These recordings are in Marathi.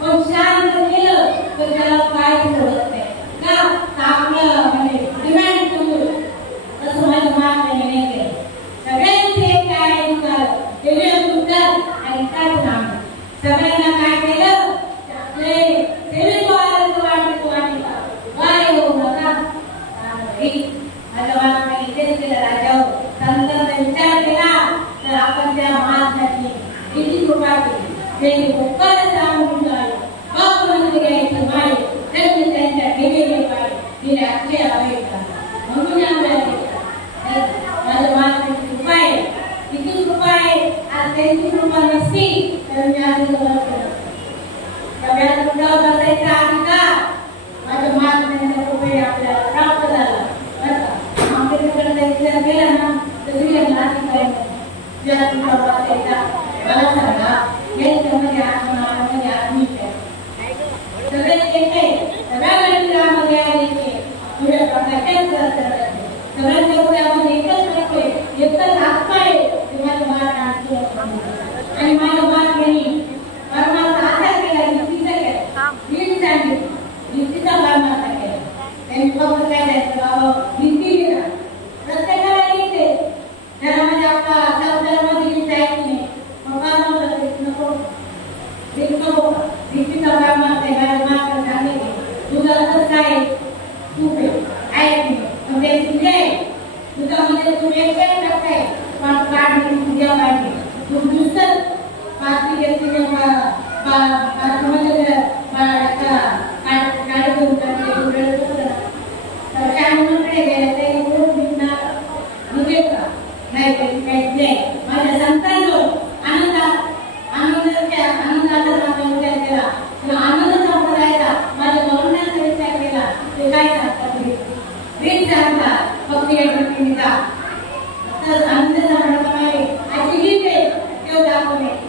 पण ऐकायचं नाही. सगळ्यांना काय केलं आपले विचार केला तर आपण त्या महाराजांनी किती कृपा केली. त्यांच्या ठेवले पाहिजे आपले म्हणून माझ्या महाराजांची कृपा आहे. किती कृपा आहे. आज त्यांची कृपा नसती तर मी आज बसायचा अधिकार माझ्या महाराजांच्या कृपेने आपल्याला प्राप्त झाला. आंबेडकरांचा विचार केला ना तर मला सांगा यांच्यामध्ये आत्मनामध्ये आत्मिक आहे. सगळे सगळ्या मंदिरामध्ये थोड्या प्रकारच्याच सगळ्यांच्या पुढ्यामध्ये एकच नसते एकच आत्मा आहे ते माझ्या महाराजांना आणि माझ्या महाराजांनी परमाचा आधार केला. युक्तीचा केला नीट सांगितलं युक्तीचा परमाचा केला. त्यांनी फक्त काय द्यायचं बाबा नीती दिला. प्रत्येकाला येते घरामध्ये आपला संसारामध्ये जायचं नाही मग नको नको नीतीचा परमाचा आहे. माझ्या महाराजांना सांगितले तुझं असं काय तूप आहे मग ते तुझे तुझ्यामध्ये तू एकच टाकताय पण काढ तुझ्या पाहिजे तू दुसरं पाच व्यक्तीने माझ्या संतांनो आनंदाचा विचार केला किंवा आनंद संप्रदायाचा माझ्या गौरवाचा विचार केला ते काय सांगतात रीत सांगतात फक्त एक व्यक्तीचा तर आनंद संप्रदायाप्रमाणे अशी गीत आहे देव दाखवण्याची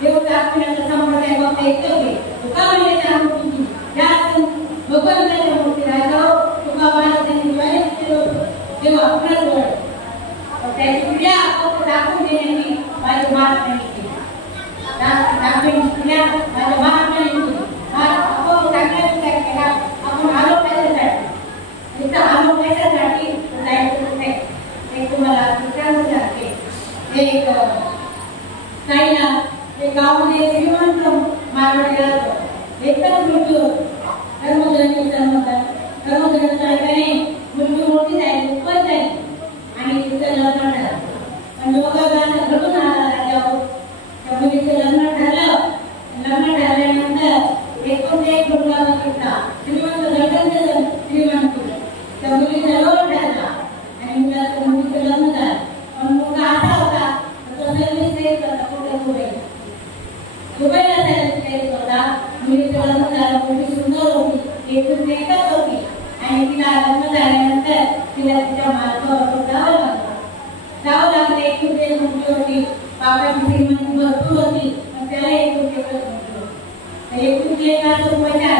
देव दाखवण्याचा संप्रदाय फक्त एकच आहे. तुका म्हणजे मूर्ती या भगवंताच्या मूर्ती राजाव तुका महाराजांनी देव आपल्याच त्याची क्रिया फक्त दाखवून देण्याची माझ्या महात्म्याने केली. दाखवण्याची क्रिया माझ्या महात्म्याने केली. आपण चांगला विचार केला आपण आलो पैशासाठी तिथं आलो पैशासाठी जायचं नाही. ते तुम्हाला विचारून जाते एक काही ना ते गावामध्ये श्रीमंत मारवाडी राहतो एकच मृत्यू कर्मजन्य कर्मजन्याच्या ठिकाणी मृत्यू मोठी जाईल उत्पन्न जाईल आणि तिचं लग्न झालं. पण योगायोगानं घडून आला राजावर त्या मुलीचं लग्न झालं. लग्न झाल्यानंतर एकूण एक मुलगा बघितला श्रीमंत लग्न श्रीमंत त्या मुलीचा लोट झाला आणि मुलीचं लग्न झालं. पण मुलगा असा होता तो सर्विस करता कुठे दुबईला सर्विस होता. मुलीचं लग्न झालं मुलगी सुंदर होती एकूण एकच होती आणि तिला लग्न झाल्यानंतर तिला तिच्या मालकाबरोबर जावं लागलं. एकूण एक मुलगी होती बाबाची श्रीमंती भरपूर होती पण त्याला एकूण एकच मुलगी होती. एकूण एकाच रुपयाच्या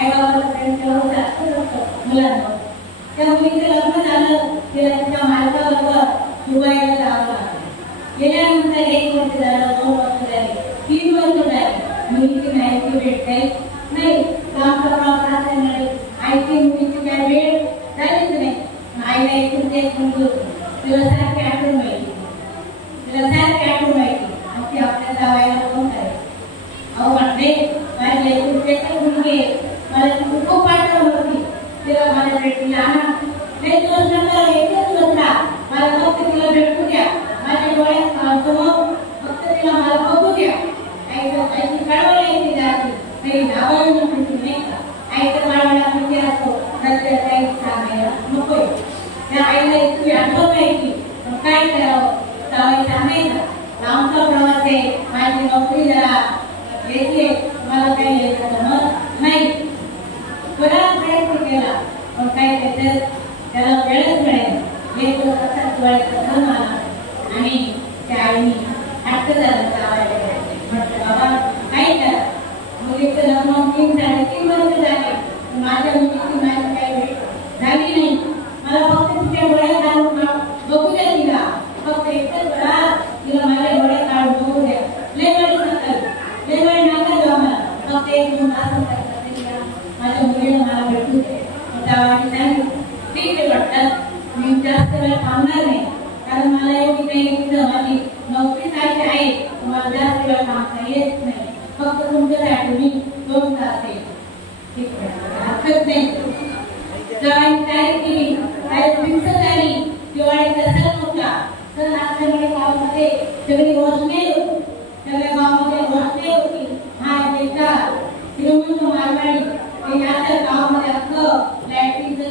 आई बाबाचा प्रेम होता मुलांना. त्या मुलीचं लग्न झालं तिला तिच्या मालकाबरोबर दुबईला जावं लागलं. गेल्यानंतर 1 वर्ष झालं 2 वर्ष झाले 3 वर्ष झाले मुलीची माहिती भेटते नाही. काम प्रवास नाही आईची मुलीची काय वेळ झालीच नाही. आईला एकूण एक मुलगी होती तिला सारखी आठवण माहिती आणि ती आपल्या जावायला फोन करायची. अहो म्हटले माझ्या एकूण एकच मुलगी मला ती खूप आठवण होती तिला माझ्या भेटीला आणा नाही. तो नंतर एकच होता मला फक्त तिला भेटू द्या माझ्या डोळ्यात समोर फक्त तिला मला बघू द्या. आईची कळवळ येते जाते काही नावाला भेटू नाही का. आईच्या बाळाला म्हणजे असतो नंतर काही सांगायला नकोय. त्या आईला इतकी आठवण माहिती पण काय करावं जावई सांगायचं लांबचा प्रवास आहे माझी नोकरी जरा घेतली मला काही जमत नाही. बराच प्रयत्न केला पण काय त्याला वेळच मिळेल एक असाच वेळेचा सण आला आणि त्या आईने हट्ट झाला जावायला म्हटलं बाबा काय करा मुलीचं लग्न 3-3.5 वर्ष झाले माझ्या मुलीची माझी काही भेट झाली नाही. मला फक्त तिच्या डोळ्यात घालून बघू द्या तिला फक्त एकच वेळा तिला माझ्या डोळ्यात काढून बघू द्या. लय वेळ नका देऊ मला फक्त 1-2 तास माझ्या मुलीला मला भेटू दे. त्यावेळी सांगितलं ठीक आहे वाटतात मी जास्त वेळ थांबणार नाही कारण मला एवढी काही माझी नोकरी जायची आहे. मला जास्त वेळ सांगता येत नाही. फक्त तुमच्यासाठी मी 2 तास आहे हरकत नाही. गावाने काय केली, काय फिक्स झाली, दिवाळीचा सण होता. सण असल्यामुळे गावामध्ये सगळी रोषणाई होती, सगळ्या गावामध्ये रोषणाई होती. हा बेटा श्रीमंत मारवाडी ते आता गावामध्ये अख्खं लाईटिंगचं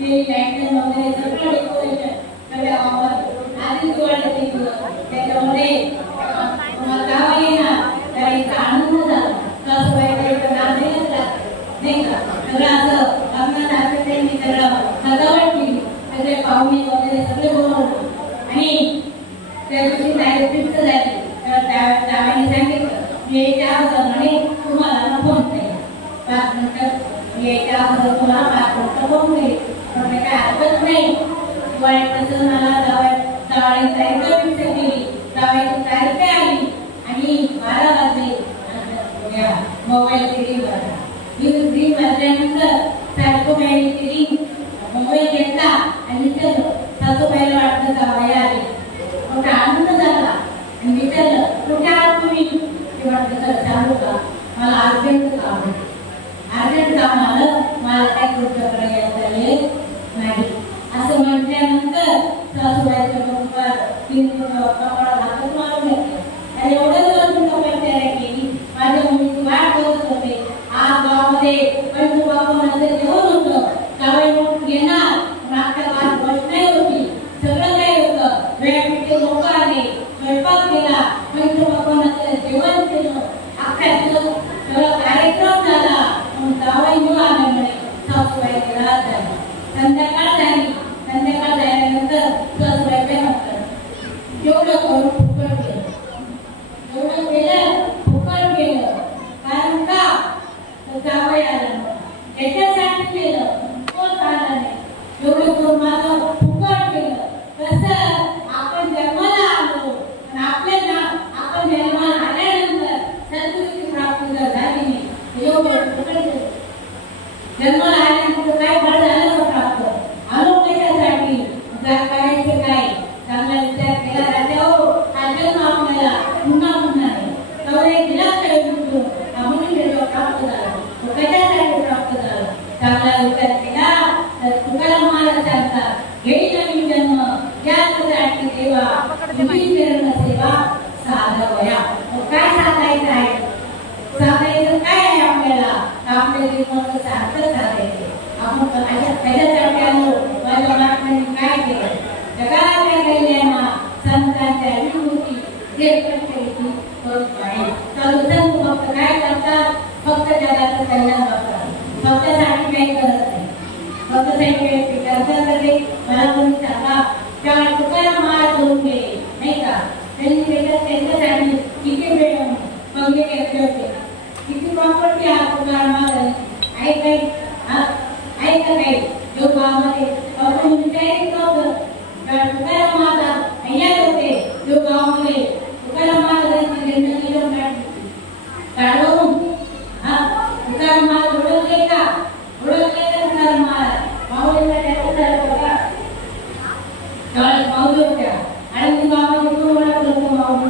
लाईटिंग वगैरे सगळं डेकोरेशन सगळ्या गावामध्ये आधी दिवाळीचे दिवस त्याच्यामध्ये गाव येणार तर इथं आनंद झाला. सासूबाईला इथं नांदेलच लागतं नाही का. सगळं असं लग्नासारखं त्यांनी सगळं सजावट केली, सगळे पाहुणे वगैरे सगळे बोलवले आणि त्या दिवशी तारीख फिक्स झाली. तर त्यावेळी सांगितलं मी याच्या अगोदर म्हणे तुम्हाला फोन केला 5 मिनिटं याच्या अगोदर तुम्हाला 5 मिनिटं फोन केली. पण काय हरकत नाही. दिवाळीचा सण मला जावळी तारीख फिक्स केली, जावळीची तारीख आली आणि 12 वाजले मोबाईलची रिंग वाजली. रिंग वाजल्यानंतर सासूबाईची रिंग मोबाईल घेतला आणि विचारलं. सासूबाईला वाटलं जावई आले, मोठा आनंद झाला आणि विचारलं कुठे आहात तुम्ही. ते वाटलं चालू का, मला अर्जंट काम आहे. अर्जंट काम आलं, मला काय तुमच्याकडे यायचं नाही असं म्हटल्यानंतर सासूबाईच्या बरोबर 3 कपडा हातात मारून घेतला आणि एवढं दिवस मी तपश्चर्या केली. माझ्या मुलीची वाट बघत होते. आज गावामध्ये पंचबाबांचं जेवण होतं, जावई म्हणून येणार, मागच्या गावात रोषणाई होती, सगळं काही होतं. वेळापैकी लोक आले, स्वयंपाक केला, पंचबाबांचं जेवण केलं, अख्ख्या दिवस सगळं कार्यक्रम झाला. मग जावई मुलं आले म्हणे सासूबाईची रात झाली. संध्याकाळ झाली. संध्याकाळ झाल्यानंतर सासूबाई म्हणतात एवढं करून फुकट केलं, एवढं केलं फुकट केलं. कारण का जावई आलं त्याच्यासाठी केलं, कोण आलं नाही. एवढं करून माझं फुकट केलं. कसं आपण जन्माला आलो आणि आपल्याला आपण जन्माला आल्यानंतर सद्गुरूची प्राप्ती जर झाली नाही एवढं फुकट केलं. जन्माला आल्यानंतर काय फळ झालं का प्राप्त आलो कशासाठी करायचं काय चांगला विचार केला जाते. हो हा जन्म आपल्याला पुन्हा नाही तर दिला काय म्हणतो आपण प्राप्त झाला कशासाठी प्राप्त झाला. चांगला विचार केला तर तुकाराम महाराज सांगतात घेई नवीन जन्म यासाठी देवा तुझी प्रेरणा सेवा साधवया. काय साधायचं आहे, साधायचं काय आहे आपल्याला, आपल्या जीवनाचं सार्थक साधायचं. आपण त्याच्यासाठी आलो. माझ्या महात्म्यांनी काय केलं, जगाच्या कल्याणा संतांच्या विभूती हे प्रत्येकी करून आहे. तर संत फक्त काय करतात, फक्त जगाचं कल्याण करतात, स्वतःसाठी काही करत नाही. स्वतःसाठी करतात. मला कोणी सांगा त्यावेळी तुकाराम महाराज करून गेले नाही का. त्यांनी त्यांच्यासाठी किती वेळ बंगले घेतले होते, किती प्रॉपर्टी आहे तुकाराम महाराज आहे काही आहे का काही. जो गावामध्ये विचारित नव्हतं तुकाराम महाराज अय्यार होते. जो गावामध्ये तुकाराम महाराजांची जन्मदिन काढून तुकाराम महाराज ओळखले का, ओळखले का तुकाराम महाराज माऊलीला त्याचं बघा माऊली होत्या आणि गावामध्ये कोण ओळखलं होतं माऊली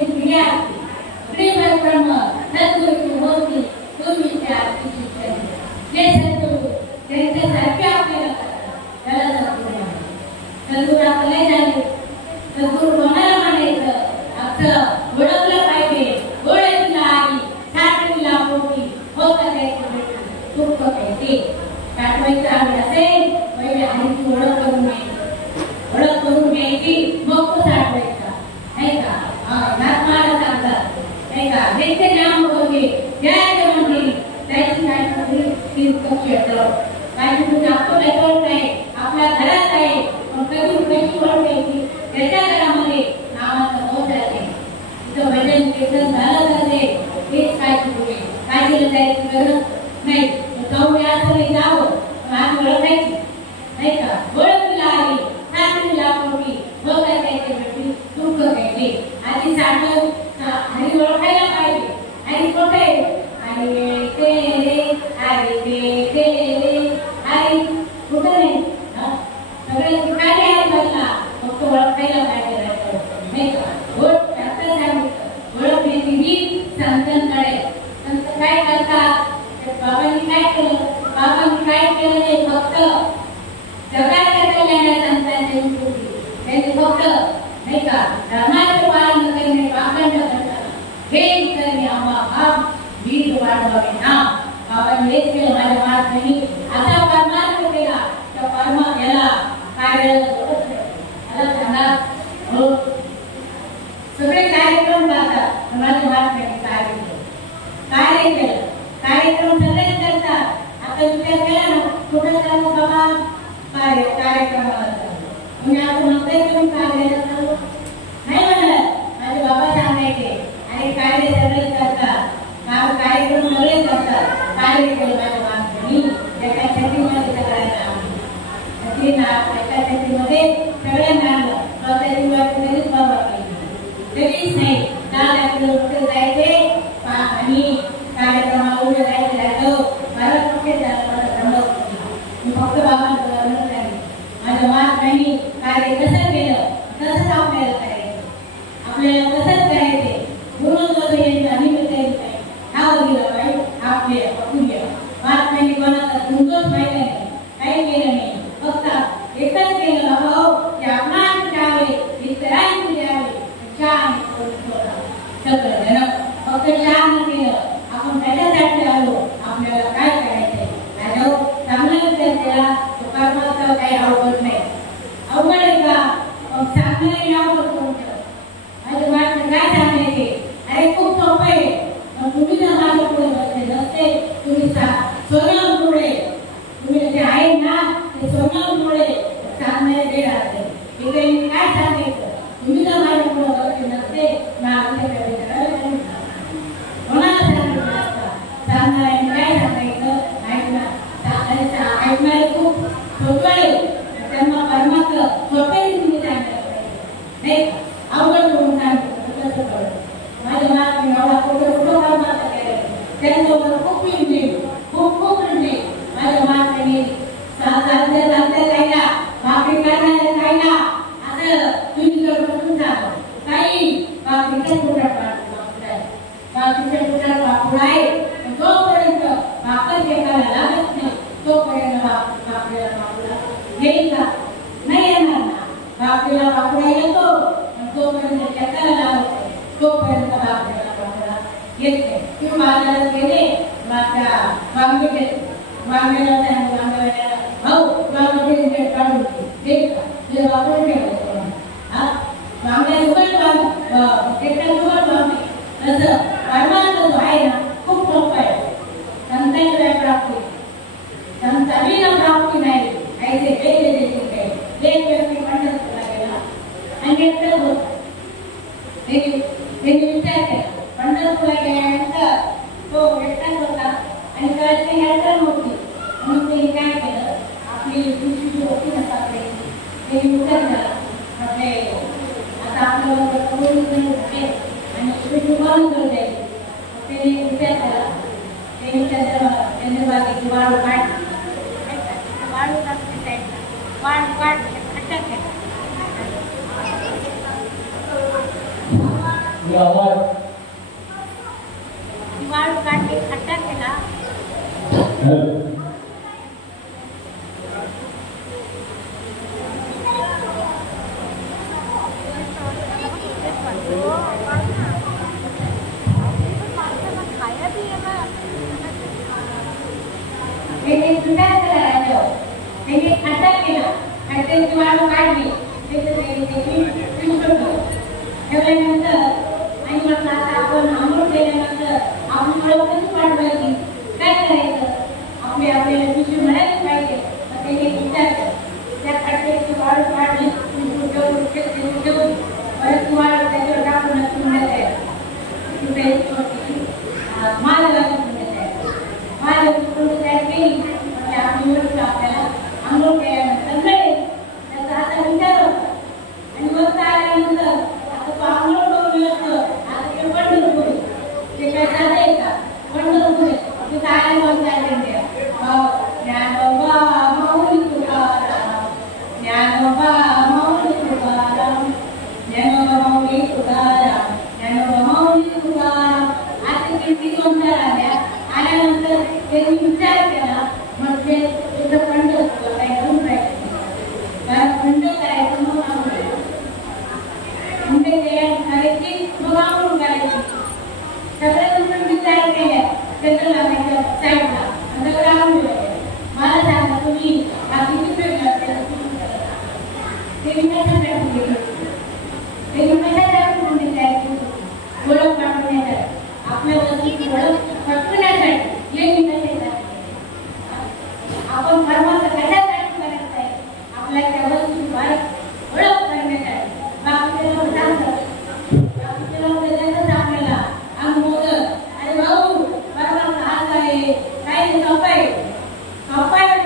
विद्यार्थी श्रीमंतब्रह्म सद्गुरूची होती तुम्ही त्या शिक्षण जे सद्गुरू त्यांच्यासारखे आपल्याला त्याला सद्गुरू सद्गुरू आपल्याला झाले सद्गुरू कोणाला म्हणायचं असं ओळखलं पाहिजे ओळखला आई साठवीला पोटी हो का त्याची तूप पाहिजे साठवायचं आम्ही असेल पहिले आईची ओळख करून घ्यायची ओळख करून घ्यायची मग तो साठवायचा नाही का नाथमाला सांगतात नाही का नित्य नाम होते जय मंदिर त्याची काय सगळी तीर्थ क्षेत्र काय तुम्ही आपण ऐकत नाही आपल्या घरात आहे पण कधी कशी ओळखायची त्याच्या घरामध्ये नामाचा बोध आहे तिथं भजन कीर्तन झालं तर हेच काय तुम्ही काय केलं जायची गरज नाही जाऊन असं जावं आधी ओळखायची नाही का ओळखला आहे साठवीला पोटी हो काय त्याची भेटी दुःख घ्यायचे आधी साठव आणि ओळखायला पाहिजे आणि कुठे आणि ते आणि कुठे नाही सगळे ठिकाणी आहे बसला फक्त ओळखायला पाहिजे नाही का ओळख जास्त सांगितलं ओळखण्याची रीत संतांकडे संत काय करतात बाबांनी काय केलं बाबांनी काय केलं नाही फक्त जगाच्या कल्याणात संतांची उत्पत्ती त्यांनी फक्त नाही का धर्माचे पालन करणे पाखंड करताना हे करणे आम्हा भाग वीज वाढवावे ना बाबांनी हेच केलं माझ्या महात्म्यांनी असा परमार्थ केला त्या परमा याला काय आता सांगा सगळे कार्यक्रम करतात माझ्या महात्म्यांनी कार्य केलं कार्यक्रम सगळेच करतात आता विचार केला ना कुठे चालू बाबा कार्यक्रमाला म्हणजे आपण म्हणतोय तुम्ही कार्य नाही म्हणत माझे बाबा सांगायचे आणि कार्य सगळेच करतात कार्यक्रम सगळेच करतात कार्य केलं माझ्या माणसांनी एका छत्तीमध्ये सगळ्यांना एका छत्तीमध्ये सगळ्यांना आणलं कधीच बाबा कधीच नाही 10 किलोमीटर जायचे आणि कार्यक्रमाला उभे राहायचे जातो भारत कुठे फक्त बाबांचं वर्णन झाले माझ्या महात्म्यांनी कार्य कसं केलं तसंच आपल्याला करायचं आपल्याला तसंच करायचे गुरुजोदयांचा निमित्त नाव दिलं पाहिजे आपले अपुर्य महात्म्यांनी कोणाचा संतोष पाहिला नाही काही केलं नाही फक्त एकच केलं भाऊ की आपणास द्यावे इतरांनी द्यावे छान सगळं जण फक्त छान केलं आपण त्याच्यासाठी आलो आपल्याला काय करायचंय चांगला विचार केला तो कर्माचा काही अवघड नाही अवघड आहे का चांगलं अवघड करून माझ्या माणसं काय सांगायचे अरे खूप सोपं आहे तुम्ही जर माझ्या पुढे बसले नसते तुम्ही सोनं पुढे तुम्ही जे आहे ना ते सोनं पुढे सांगणारे ते राहते इकडे मी काय सांगायचं तुम्ही जर माझ्या पुढे बसले नसते ना आपल्याकडे कोणाला सांगितलं असतं सांगणाऱ्यांनी काय सांगायचं ऐकणारे खूप सोपं आहे त्यांना परमात्मा सोपे तुम्ही सांगायला पाहिजे नाही अवघड करून सांगितलं कसं कळलं माझ्या महात्म्याने एवढा कुठं परमात्मा केलं त्यांच्याबरोबर खूप म्हणजे खूप म्हणजे माझ्या महात्म्याने चालत्या जायला भाकरी करणाऱ्या जायला असं तुम्ही जर बसून जावं काही भाकरीच्या पोटात भाकरीच्या पोटात पापूड आहे जोपर्यंत भाकर फेकायला लागत नाही तोपर्यंत भाकरीला पापुडा येईल का नाही येणार ना भाकरीला पापुडा येतो तोपर्यंत फेकायला लागत नाही तोपर्यंत भाकरीला पापुडा येत नाही तुम्ही बाजारात गेले माझ्या वांग्याला भाऊ वांगे काढून देईल का तुझ्या वापरून ठेवायचं वांग्या दुकान वांगे तसं परमार्थ जो आहे ना खूप सोपं आहे संतांची प्राप्ती संतांनी प्राप्ती नाही ऐसे वेगळे एक व्यक्ती पंढरपूरला गेला आणि एकटाच होता त्यांनी विचार केला पंढरपूरला गेल्यानंतर तो एकटाच होता आणि कळते अडचण होती म्हणून त्यांनी काय केलं आपली दुसरी होती ना सापडायची त्यांनी विचार केला आपले आता आपल्याला कबूल होते आणि दुसरी बंद करू द्यायची त्यांनी विचार केला त्यांनी चंद्रबागेची वाळू काढली वाळू टाकली वाळू काढली खड्डा केला गावात वाळू काढली खड्डा केला वाळू काढली ठेवल्यानंतर आणि म्हटलं आता आपण आंघोळ केल्यानंतर आपण कशी वाढवायची काय करायचं आपल्याला पिशवी म्हणायला पाहिजे मग ते विचारलं त्या खड्ड्याची वाळू काढली ठेवून परत वाळू त्याच्यावर टाकून माल तयार केली म्हणजे आपण आपल्याला आंघोळ केल्यानंतर मिळेल त्याचा आता विचार होता आणि मग आल्यानंतर आता तो आंघोळ करून येतो आता ते पंढरपूर ते काय जाते का पंढरपूर ते काय बोलते ज्ञानोबा माऊली तुकाराम ज्ञानोबा माऊली तुकाराम ज्ञानोबा माऊली तुकाराम ज्ञानोबा माऊली तुकाराम असे किती संसार आल्यानंतर त्यांनी विचार केला म्हणजे तुझं पंढरपूर काय घेऊन राहायचं कारण खंड करायचं मग खंड करायची मग आंघोळ करायची सगळ्या विचार केल्या त्याचं लागायचं साईडला सगळं आंघोळ मला सांगा तुम्ही किती वेळ लागते ते कशासाठी द्यायची ओळख काढण्यासाठी आपल्या वस्तूची ओळख पटवण्यासाठी हे मी कशासाठी आपण कर्माचं कशासाठी करायचं आहे आपल्या त्या वस्तूची ओळख करण्यासाठी बाकीचे लोक सांगतात बाकीचे लोक त्याच्यातच आपल्याला अंगमोद अरे भाऊ कर्माचा हात आहे काही सोपाय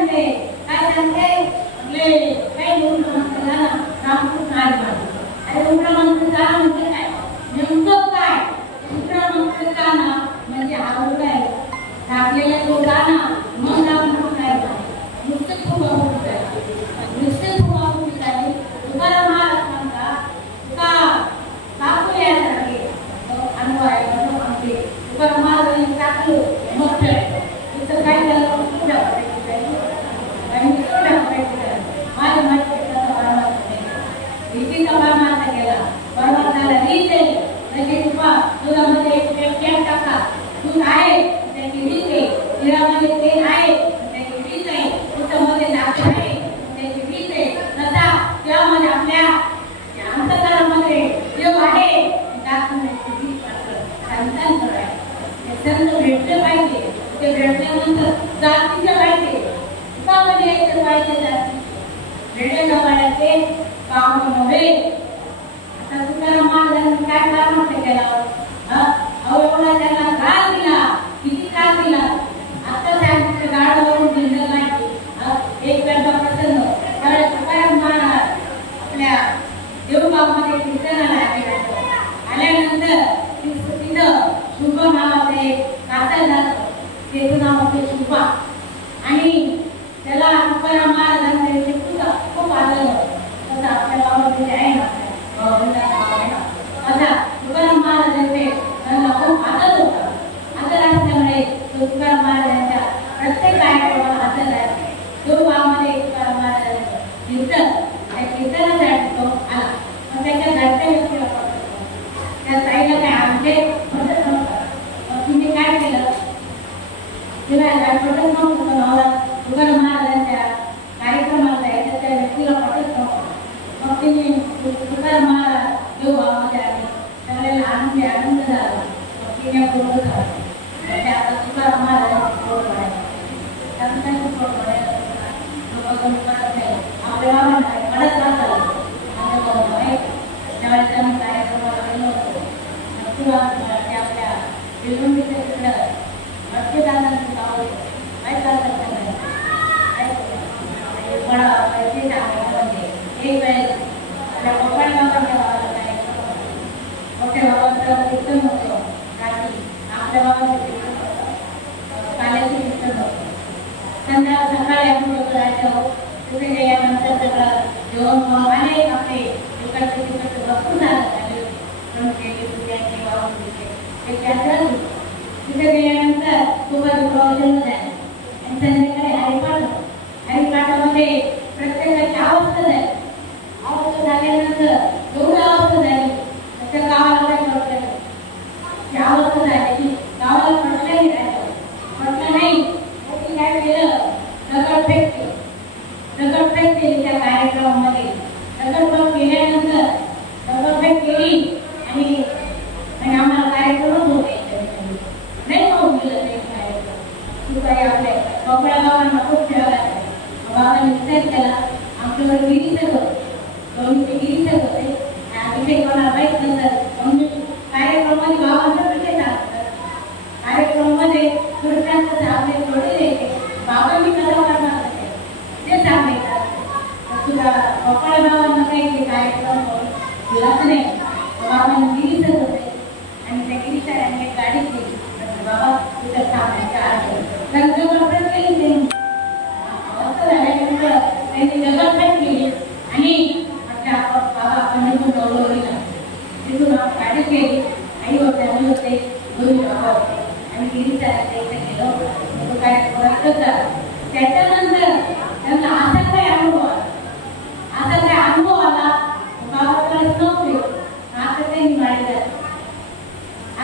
म्हणजे काय सांगते आपले काही लोक म्हणतात ना रामकृष्ण अरे उमरा मंत्र गाणं म्हणजे काय नेमकं काय उमरा मंत्र गाणं म्हणजे आवड आहे आपल्याला तो गाणं मग आपण काय नुसतं खूप आवडत आहे नुसतं खूप आवडत आहे तुकाराम महाराज म्हणता का काकू यासारखे अनुभव आहे म्हणून आमचे तुकाराम महाराजांनी टाकलं मग तिथं काय झालं पुढं माझ्या माहिती भीतीचा परमार्थ केला परमार्थाला रीत आहे म्हणजे दुधामध्ये एक कॅन टाका दूध आहे त्याची रीत आहे तिळामध्ये तेल आहे त्याची रीत आहे दुधामध्ये साखर आहे त्याची रीत आहे तसा त्यामध्ये आपल्या अंतःकरणामध्ये देव आहे दाखवण्याची रीत संतान करायचं ते संत भेटले पाहिजे ते भेटल्यानंतर जातीचे पाहिजे तुकामध्ये यायचं पाहिजे जाती भेटले जवळचे काम नव्हे आता तुकाराम महाराजांनी काय परमार्थ केला एवढा त्यांना त्रास दिला किती त्रास दिला आता त्यांच्या गाडावरून दिलं नाही एक वेळचा प्रसंग त्यावेळेस तुकाराम महाराज आपल्या देवगावमध्ये कीर्तनाला आल्यानंतर तिथं शुभ नावाचे कातल झालं त्याचं नाव होते शुभा आणि त्याला तुकाराम महाराजांकडे खूप आदर होता आपल्या गावामध्ये आहे ना असा तुकाराम महाराजांचे त्यांना खूप आदर होता आदर असल्यामुळे तुकाराम महाराजांच्या प्रत्येक कार्यक्रमाला आदर आहे तो गावामध्ये तुकाराम महाराजांचं कीर्तन त्या कीर्तनासाठी तो आला मग त्याच्या घरच्या व्यक्तीला पडतो त्या ताईला काय आमचे मदत नव्हतं तुम्ही काय केलं तिला पटत नव्हतं मला तुकाराम महाराजांच्या कार्यक्रमाला जायचं त्या व्यक्तीला पटत नव्हतं मग तिने तुकाराम महाराज देवगावामध्ये आले त्यावेळेला आनंद झाला मग तिने बोलत झालं म्हणजे आता तुकाराम महाराजांची फोड पडायला त्यांची फोड पडायला आपल्या बाबांना पडत राहतात माझ्या बाबा त्यावेळेस त्यांनी कार्यक्रमाला गेलो होतो आपल्या बिलवंडीच्या तिकडं भक्तीदानांची गाव काय चालतात बडा पैसे म्हणजे एक वेळेस आपल्या पप्पाने बाबांच्या गावाला कार्यक्रम मोठ्या बाबांचं कीर्तन होतं रात्री आपल्या बाबांचं कीर्तन होतं काल्याचं कीर्तन होतं सकाळी आपण करायचं तिथे गेल्यानंतर सगळं जेवण आले आपले इकडचे तिकडचे भरपूर झालं पण गेले त्यांनी वाहून घेतले ते त्याचं तिथे गेल्यानंतर तुपाचं प्रवचन झालं आणि संध्याकाळी हरिपाठामध्ये प्रत्येकाची अवस्था झाली. अवस्था झाल्यानंतर एवढी अवस्था झाली त्या गावाला काय पडलं ती अवस्था झाली गावाला पडलं नाही. काय केलं दगडफेक केली त्या कार्यक्रमामध्ये. दगडफेक केल्यानंतर दगडफेक केली आणि आम्हाला कार्यक्रमच होते नाही होऊ दिलं ते कार्यक्रम. तू काही आपल्या कपड्या बाबांना खूप ठेवायला बाबांनी विचार केला आमच्यावर गिरीचं होते अभिषेक कोणाला माहीत नसतं कार्यक्रमामध्ये बाबांचा विषय सांगतात. कार्यक्रमामध्ये पुरुषांचं आपले थोडे द्यायचे बाबांनी कसं करणार ते सांगायचं. तुला कपड्या बाबांना काही कार्यक्रम दिलाच नाही. बाबांनी गिरीचं होते आणि त्या गिरीचार्यांनी एक गाडी केली बाबा तिथं थांबायचं त्यांचं कपडे केली असं झाल्यानंतर त्यांनी दगडफेक केली आणि बाबा आपण गौरवलीला तिथून गाडी केली आई होते दोन्ही बाबा होते आणि गिरीचार्यांच्या इथे गेलो काय होता. त्याच्यानंतर त्यांना असा काय अनुभव आला बाबाकडे नव्हते आता त्यांनी मांडलं.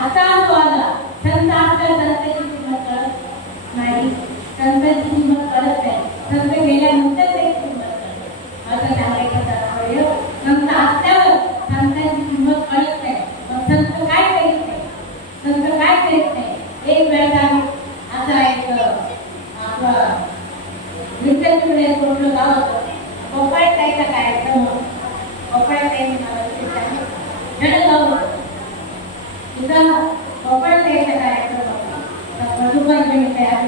आता अनुभव आला संत आपल्या संतांची किंमत कळत नाही. संतांची किंमत कळत नाही. संत गेल्यानंतर ते किंमत कळत असं सांगायचं तात्पर्य. संत असल्यावर संतांची किंमत कळत नाही. मग संत काय करीत नाही. एक वेळेला असा एक आपलं विद्यार्थीकडे कुठलं गाव होतं कोपळताईचा कार्यक्रम कोपळताईने मला जळगाव होतं तिथं कोपळताईचा कार्यक्रम होता. मधुबाईंनी तयार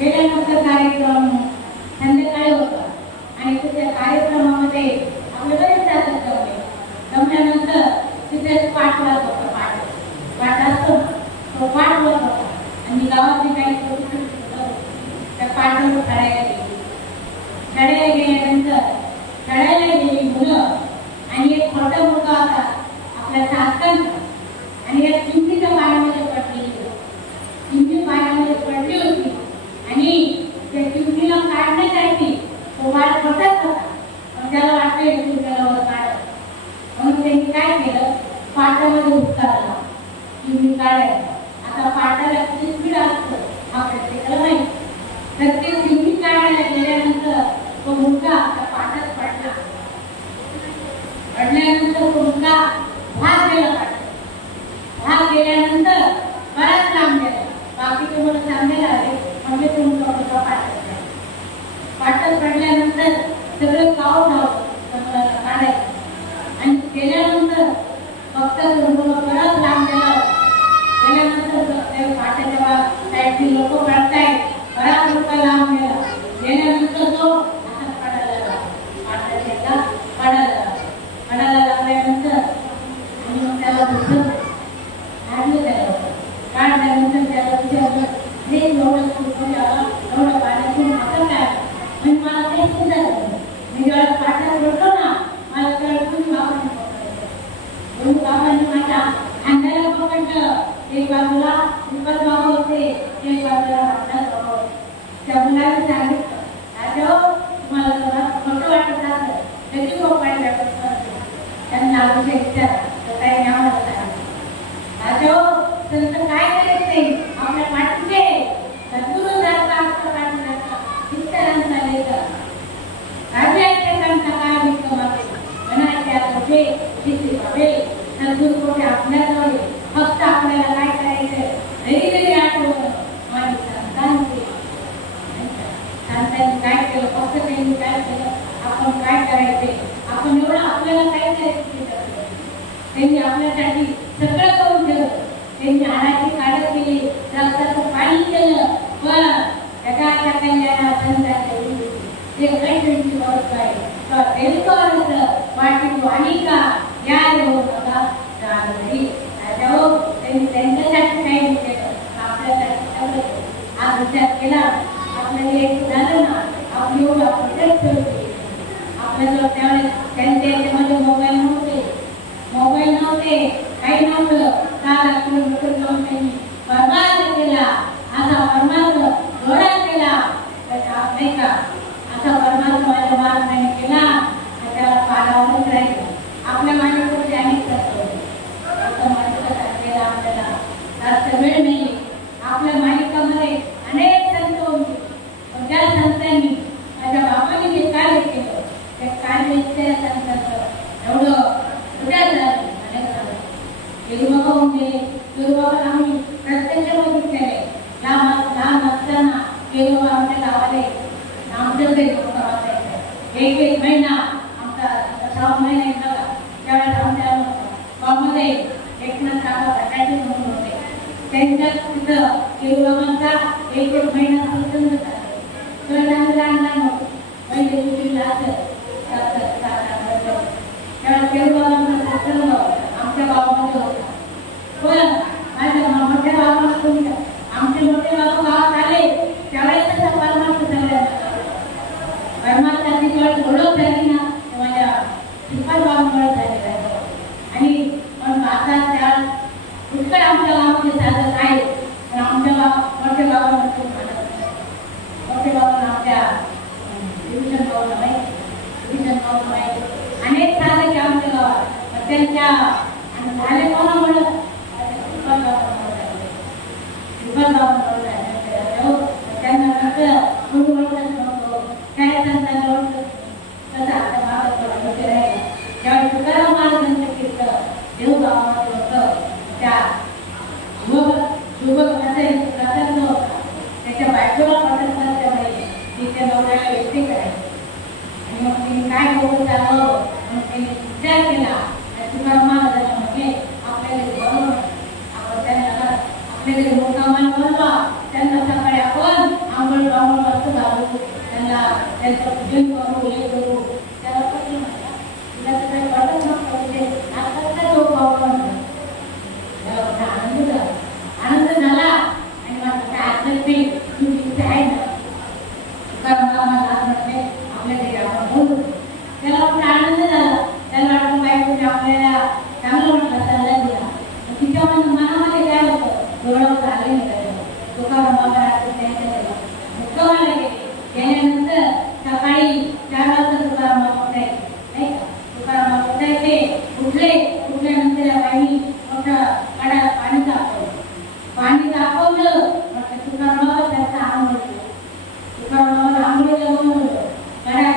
गेल्यानंतर कार्यक्रम संध्याकाळी होता आणि त्या कार्यक्रमामध्ये आपले बरेच जातात जमल्यानंतर तिथे पाठ वाजत होता. पाठ असतो तो पाठ वाजत होता आणि गावातली काही त्या पाठावर शाळेला गेली मुलं आणि एक छोटा मुलगा होता आपल्या शास्त्रांचा आणि एक चिमणीच्या पाण्यामध्ये पडली होती आणि त्या चिमणीला काढण्यासाठी तो बाळ छोटाच होता पण त्याला वाटलं चिमणीला वर काढत म्हणून त्यांनी काय केलं पाटामध्ये उतारला चिमणी काढायला. आता पाटाला किती स्पीड असतं हा प्रत्येकाला माहिती. तर ते चिमणी काढायला गेल्यानंतर तो मुलगा पाटात पडल्यानंतर तो मुलगा भाग गेल्यानंतर बराच लांब गेला. बाकीचे मुलं सांगायला आले म्हणजे तुमचा मुलगा पाटात पडल्यानंतर सगळं गाव मुलाला काढायचं आणि गेल्यानंतर फक्त मुलं बराच लांब गेल्यानंतर पाटाच्या साईडची लोक काढतायत बराच लोक लांब गेल्यानंतर तो पडायला लागल्यानंतर आणि मग त्याला काढल्यानंतर त्याला विचारलं हे एवढं पाण्यातून असं काय म्हणजे मला काही समजायचं मी जेव्हा पाण्यात पडलो ना मला त्याला दोन्ही बाबांनी माझ्या खांद्याला पकडलं. एक बाजूला उपत बाबा होते एक बाजूला हातात बाबा होते. त्या मुलाने सांगितलं राजा तुम्हाला जरा खोटं वाटत असं त्याची गोपायला त्यांना अभिषेक विचार तर काही आम्हाला सांगितलं राजा संत काय करत नाही आपल्या पाठीचे सद्गुरूसारखा आपल्या पाठीसारखा इतरांचा लेकर राजा एकमेकांचा काय विक्रम मागेल म्हणायचे होते शिस्ती पावे सद्गुरू कोठे आपल्याजवळ फक्त आपल्याला काय करायचं घरी आठवण माझी संतांनी काय केलं फक्त त्यांनी काय केलं आपण काय करायचे आपण एवढं आपल्याला काय करायचं त्यांनी आपल्यासाठी सगळं करून ठेवलं. त्यांनी हाडाची काढत केली रक्ताचं पाणी केलं पण जगाच्या कल्याणा संतांच्या ते काही त्यांची व्यवस्था आहे तेलकवारचं वाटी वाणी का या देऊ नका राजवडी राजाओ त्यांनी त्यांच्यासाठी काही केलं आपल्यासाठी सगळं आज विचार केला आपल्याला एक झालं ना आपली एवढं आपण तेच ठेवली आपल्याजवळ त्यावेळेस त्यांच्या याच्यामध्ये मोबाईल नव्हते काही आपल्याला जास्त वेळ नाही. आपल्या मालिकामध्ये अनेक संत होते, पण त्या संतांनी माझ्या बाबांनी जे कार्य केलं त्या कार्य इतक्या संतांचं एवढं उद्या झालं. गुरुबाबा होते, गुरुबाबाला आम्ही प्रत्यक्ष बघितलेले. लहान असताना गुरुबाबा आमच्या गावाला आमच्या घरी एक महिना आमचा 6 महिने झाला. त्यावेळेस आमच्या गावामध्ये एकनाथ काका भटाटे म्हणून होते. त्यांच्या तिथं गुरुबाबांचा एक महिना सत्संग झाला. तर आम्ही लहान होतो, पहिले दुसरीला त्यावेळेस गुरुबाबांचा सत्संग आमच्या गावामध्ये होता. पण माझ्या मोठ्या बाबांना आमचे मोठे बाबा गावात आले त्यावेळेस परमार्थ परमार्थाची कळ ओळख झाली ना माझ्या श्रीपाद बाबांमुळे झालेला आहे. आणि पण आता त्या पुष्कळ आमच्या गावामध्ये साधक आहे, पण आमच्या मोठ्या गावामध्ये मोठे बाबांना आमच्या विभूषण भाऊला माहिती अनेक साधक आमच्या गावात. त्यांच्या झाले कोणामुळे त्यांना गुरु ओळखत नव्हतो, काय संतांना ओळखत तसं आता मागत राहिले. त्यावेळी तुकाराम महाराजांचं कीर्तन देवगावामध्ये होतं. त्या युवक असेल प्रसन्न होता, त्याच्या बायकोला पटत नसल्यामुळे तिच्या नवऱ्याला एकटे करायचे. आणि मग तिने काय करून चालवं, मग त्यांनी विचार केला. तुकाराम महाराजांना म्हणजे आपल्याला आपल्याकडे मुक्कामाला बोलवा, त्यांना सकाळी आपण आंघोळ वस्तू घालू, त्यांना त्यांचं पूजन करू, हे करू. त्याला पटलं म्हणा, तुला तर काही वाटत नव्हतं. आता तो बाबा म्हणतो आनंद झाला. आणि माझं काय आजच ते तुम्ही आहे ना म्हणते आपल्या घरी आपण बोलू. त्याला पण आनंद झाला. त्याला वाटलं काय म्हणजे आपल्याला चांगलं म्हटलं सल्ला दिला. तिच्या मनामध्ये काय होतं, डोळ्यावर आले नाही. तुकाराम बाबा मुक्कामाला गेल्यानंतर सकाळी 4 वाजता तुकाराम बाबा उठायचे नाही का. तुकाराम बाबा उठायचे, उठल्यानंतर या बाईनी मोठा कडा पाणी दाखवलं. तुकाराम बाबा त्यांचा आंघोळ केला. तुकाराम बाबा आंघोळीला बोलवलं, कड्या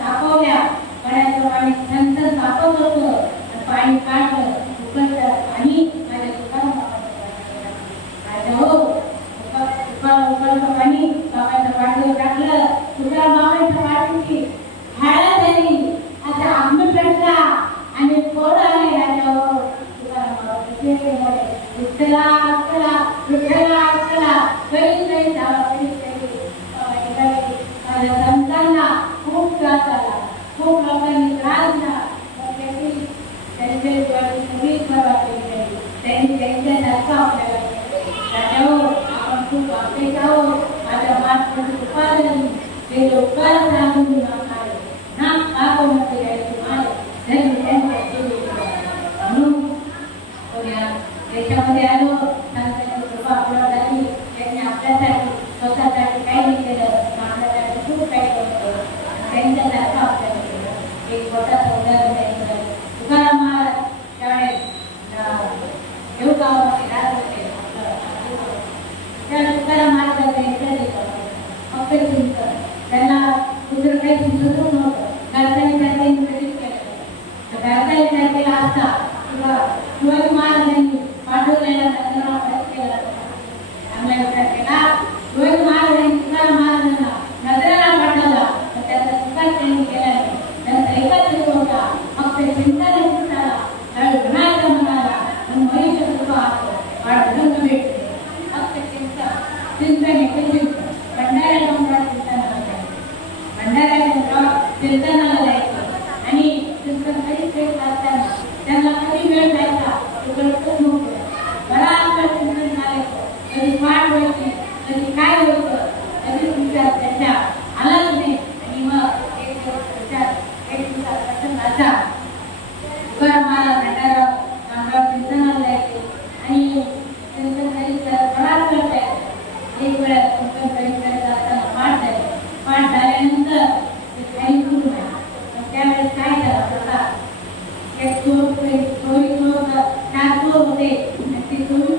तापवल्या. कड्याचं पाणी छान तापत होतं. पाणी काढलं, उकळलं पाणी माझ्या तुकाराम पाणी बाबाच्या पाठीवर टाकलं. तुकाराम बाबाच्या पाठीची हाडं झाली, आता आंबट पेटला आणि फोड आले राजावर. तुकाराम बाबा विठ्ठला माझ्या संतांना खूप त्रास झाला, खूप लोकांनी त्रास दिला. त्यांचे सगळी सेवा केली, त्यांनी त्यांच्यासारखं आपल्याला त्याच्यावर आपण खूप अपेक्षित आहोत. माझ्या मातृ उत्पादन ते उपकार सांगून ना काकोमध्ये यायची माय त्यांनी त्यांच्या म्हणून देशामध्ये आलो. संतांची कृपा आपल्याला झाली. त्यांनी आपल्यासाठी स्वतःसाठी काही नाही केलं, आपल्यासाठी खूप काही केलं. त्यांच्यासारखं आपल्याला केलं. एक मोठा उदाहरण द्यायचं, तुकाराम महाराज त्यावेळेस देवगावामध्ये राहत होते. त्या तुकाराम महाराजांचा अपेक्षित त्यांना दुसरं काही सुचतच नव्हतं. घरच्यांनी त्यांनी प्रेरित केलं. घरचा विचार केला असता शिवाजी महाराजांनी पाठवलेला त्यांना अभ्यास केला. चांगला विचार केला. शिवाजी महाराजांनी तुकाराम महाराजांना नगराला पाठवला, तर त्याचा विकास त्यांनी केला नाही. त्यांचा एकच हेतू होता, फक्त चिंता नाही झाला, त्यावेळी गुणाच्या मनाला मनुष्य सुख वाढवून भेटते. फक्त चिंतन भंडाऱ्या डोंगरात चिंतनाला जायचं. आणि चिंतन कधीच भेटत असताना त्यांना कधी वेळ जायचा तो नव्हतं. बराच वेळ चिंतन करायचं, कधी पाठ व्हायची, कधी काय व्हायचं, कधीच विचार त्यांच्या आलाच नाही. आणि मग एक दिवसात प्रसंगाचा तुकाराम महाराज भंडारा डोंगरावर चिंतनाला जायचे. आणि चिंतन करीत बराच वेळ जायचं. एक वेळा चिंतन करीत असताना पाठ झाल्यानंतर काही सुरू नाही. त्यावेळेस काय झालं प्रकार, एक चोर होते, 4 चोर होते. ती चोरी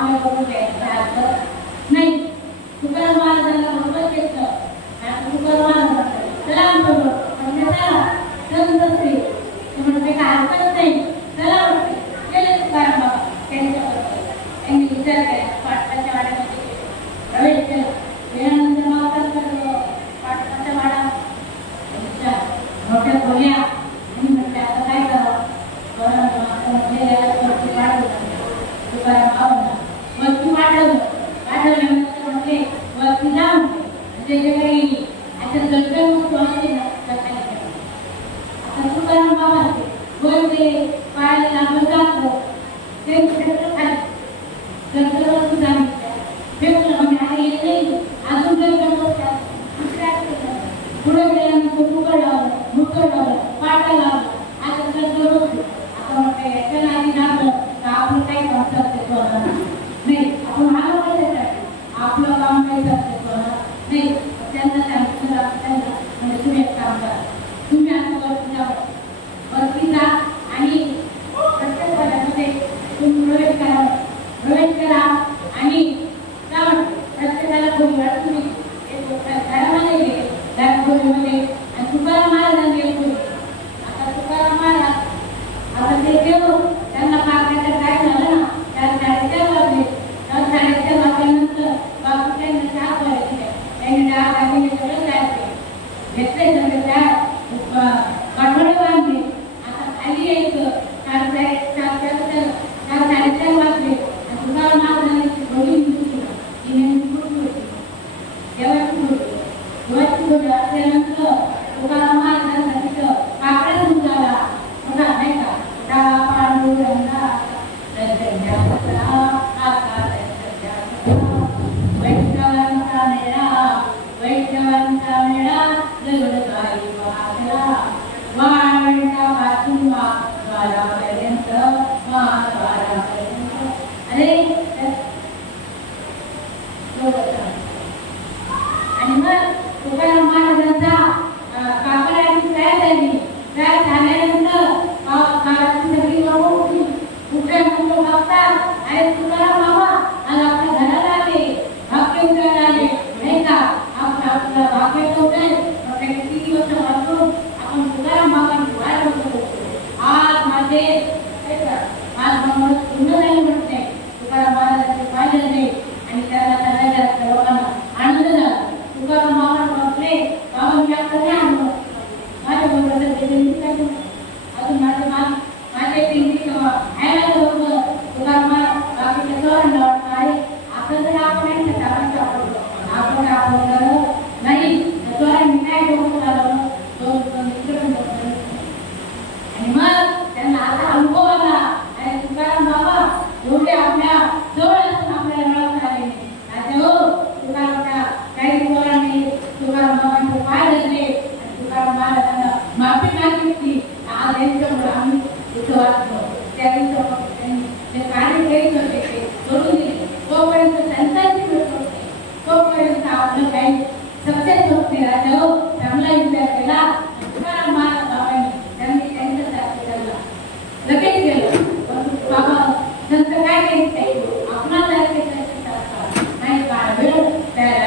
आपल्या बरोबर द्यायचं नाही. तुकाराम महाराजांना बरोबर घेतलं आणि तुकाराम महाराज चला म्हणजे चला संत श्री म्हणजे काय हरकत नाही चला गेले तुकाराम बाबा त्यांनी विचार केला पाटलाच्या वाड्यामध्ये प्रवेश केला. त्यानंतर मावळ्यांकडे पाटलाच्या वाडा मोठ्या खोल्या आणि म्हटलं आता काय करावं तुकाराम बाबांना वरती पाठवल्यानंतर म्हटले वरती जा त्याच्या काही आता दर्शन व्हायचे ना आता तुकाराम बाबा वरती पायाला लागलं जातं ते खाली दर्शनावर सांगितलं फेकलं म्हणजे आता येत नाही अजून दर्शन पुढे गेल्यानंतर मुकळलं पाटा लावलं आता दर्शन होतो. आता म्हटलं याच्या नाही लागलं तर आपण काही काम सक्सेस होणार नाही. आपण आलो त्याच्यासाठी आपलं काम काही सक्सेस होणार नाही. त्यांना सांगितलं त्यांना म्हणजे तुम्ही एक काम करा तुम्ही आता वरती जा आणि प्रत्येक पदामध्ये तुम्ही प्रवेश करा आणि प्रत्येकाला खोली तुम्ही घरामध्ये गेले त्या खोलीमध्ये आणि तुकाराम महाराजांना गेले खोली. आता तुकाराम महाराज आता ते देव त्यांना काढण्याचं काय झालं ना त्या 4:30 वाजले. 4:30 वाजल्यानंतर बापू त्यांना चहा करायचे त्यांनी डाळ टाकले सगळं तयार केलं घेतले सगळे त्या काठोडे बांधले. आता खाली यायचं 4:30 वाजले आणि तुकाराम महाराजांनी खोली असल्यानंतर तुकाराम महाराजांना तिथं काकडा झाला बघा नाही का पांडुरंगा वैष्णवांचा मेळा जगदगाई महागला वाळवंटापासून महाद्वारापर्यंत अरे आणि मग तुकाराम महाराजांचा काकड्याची तयार झाली. तयार झाल्यानंतर काळाची सगळी उठली उठल्यानंतर बघतात अरे तुकाराम बाबा आज आपल्या घराला आले भाग्य उठायला आले नाही का आपलं भाग्य उठेल किती दिवस वाचून आपण तुकाराम बाबांची वाट बघतो. आज माझे आज मला पूर्ण नाही म्हटले तुकाराम महाराजांचे पाहिजे नाही आणि त्याला सगळ्या लोकांना आनंद झाला. तुकाराम बाबा म्हटले बाबा मी आपलं नाही आणलं माझ्या बरोबर अजून माझे पिंडी आयला बरोबर तुकाराम बाकीच्या चोरांना वाटतं आहे आपलं जर आपण आपण आपलं नाही चोरांनी काय डोकं झालं आणि मग त्यांना आता अनुभव आला आणि तुकाराम बाबा एवढे आपल्या जवळ असून आपल्याला ओळखता आले नाही. तुकारामच्या काही चोरांनी तुकाराम बाबांचे पाय धरले आणि तुकाराम महाराजांना माफी मागितली. आज यांच्यामुळे आम्ही इथं वाचलो त्या दिवसापासून ते कार्य करीत होते ते करून दिले. तोपर्यंत संतांची भेट होत नाही तोपर्यंत आपलं काही सक्सेस होत नाही. राजा हो चांगला विचार केला तुकाराम महाराज बाबांनी त्यांनी त्यांच्यासाठी त्यांना लगेच केलं. बाबा संत काय करीत नाही आपणाला नाही काळ वेळ त्याला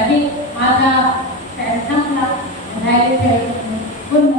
माझा संपला राहिले पूर्ण